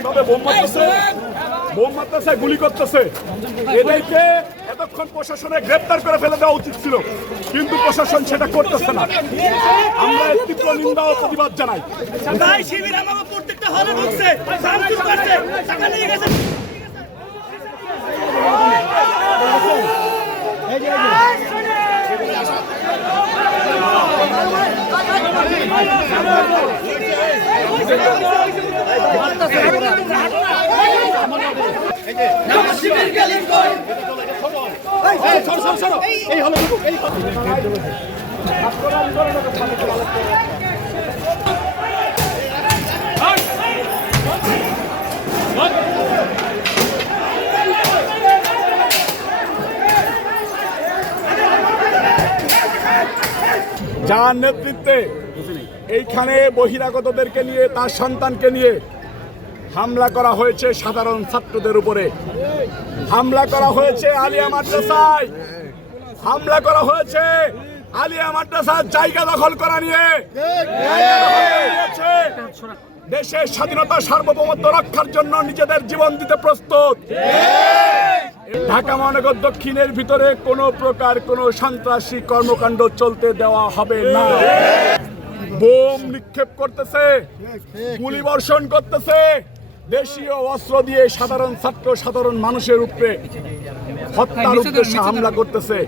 কিভাবে বোম মারতেছে, গুলি করতেছে। এদেরকে এতক্ষণ প্রশাসনের গ্রেপ্তার করে ফেলে দেওয়া উচিত ছিল, কিন্তু প্রশাসন সেটা করতেছে না। আমরা এর তীব্র নিন্দা ও প্রতিবাদ জানাই। শিবির আমাকে প্রত্যেকটা হলে ঢুকছে, শান্তির করছে, টাকা নিয়ে গেছে। যার নেতৃত্বে এইখানে বহিরাগতদেরকে নিয়ে, তার সন্তানকে নিয়ে হামলা করা হয়েছে সাধারণ ছাত্রদের উপরে, হামলা করা হয়েছে আলিয়া মাদ্রাসায়, হামলা করা হয়েছে আলিয়া মাদ্রাসার জায়গা দখল করা নিয়ে। দেশের স্বাধীনতা সার্বভৌমত্ব রক্ষার জন্য নিজেদের জীবন দিতে প্রস্তুত। ঢাকা মহানগর দক্ষিণের ভিতরে কোনো প্রকার কোনো সন্ত্রাসী কর্মকাণ্ড চলতে দেওয়া হবে না। বোম নিক্ষেপ করতেছে, গুলি বর্ষণ করতেছে, দেশীয় অস্ত্র দিয়ে সাধারণ ছাত্র, সাধারণ মানুষের উপরে হত্যার উদ্দেশ্যে হামলা করতেছে।